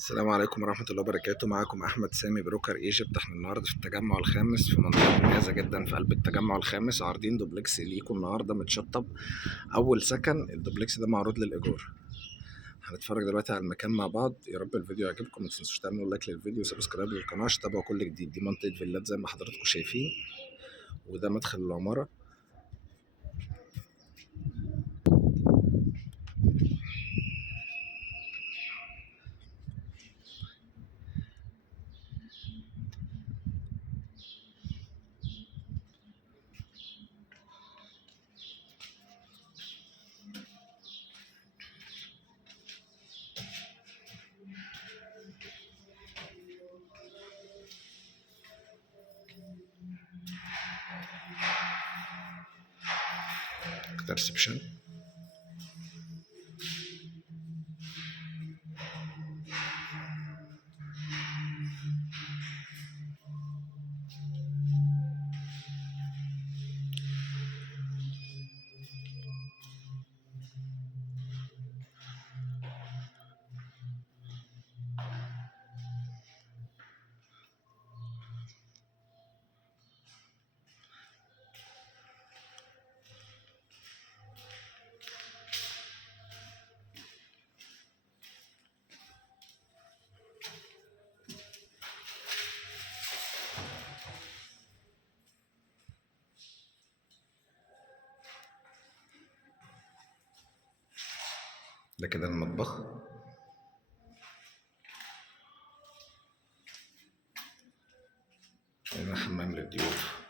السلام عليكم ورحمة الله وبركاته. معكم أحمد سامي بروكر ايجيبت. احنا النهاردة في التجمع الخامس في منطقة مميزة جدا في قلب التجمع الخامس، عارضين دوبلكس ليكم النهاردة متشطب أول سكن. الدوبلكس ده معروض للإيجار. هنتفرج دلوقتي على المكان مع بعض. يا رب الفيديو يعجبكم، متنسوش تعملوا لايك للفيديو وسبسكرايب للقناة عشان تتابعوا كل جديد. دي منطقة فيلات زي ما حضراتكم شايفين، وده مدخل العمارة. ده ريسبشن. ده كده المطبخ. هنا حمام للضيوف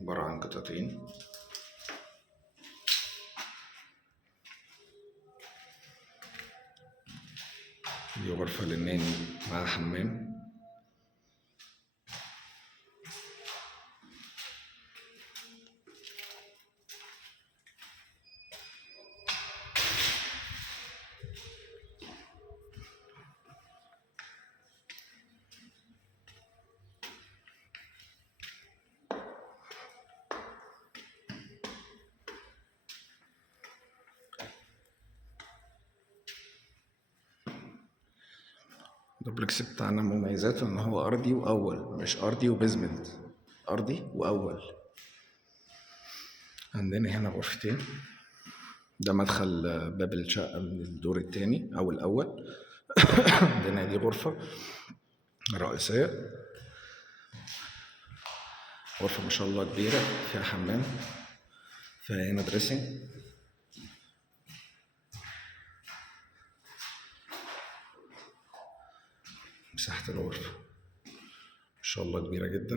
عبارة عن قطعتين. دي غرفة للناني مع حمام. الدوبلكس بتاعنا مميزاته ان هو ارضي واول، مش ارضي وبيزمنت، ارضي واول. عندنا هنا غرفتين. ده مدخل باب الشقة من الدور التاني او الاول. عندنا دي غرفة رئيسية، غرفة ما شاء الله كبيرة، فيها حمام، فيها هنا دريسنج. مساحة الغرفة ما شاء الله كبيرة جدا.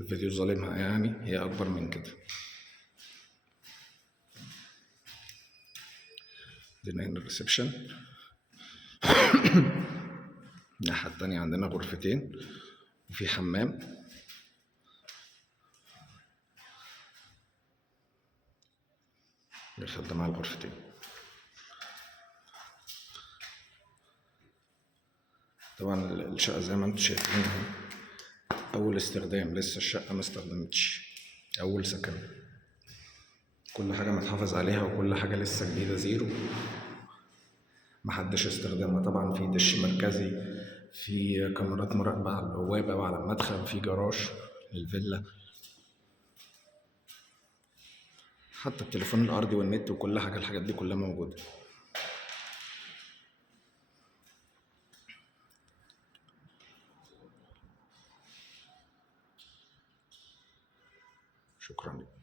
الفيديو ظالمها يعني، هي اكبر من كده. عندنا هنا الريسبشن. الناحية التانية عندنا غرفتين وفي حمام. بيخدم على الغرفتين. طبعا الشقة زي ما انتم شايفين أول استخدام، لسه الشقة ما استخدمتش، أول سكن. كل حاجة متحافظ عليها وكل حاجة لسه جديدة زيرو، محدش استخدمها. طبعا في دش مركزي، في كاميرات مراقبة على البوابة وعلى المدخل، في جراج للفيلا، حتى التليفون الأرضي والنت وكل حاجة، الحاجات دي كلها موجودة. شكرا لكم.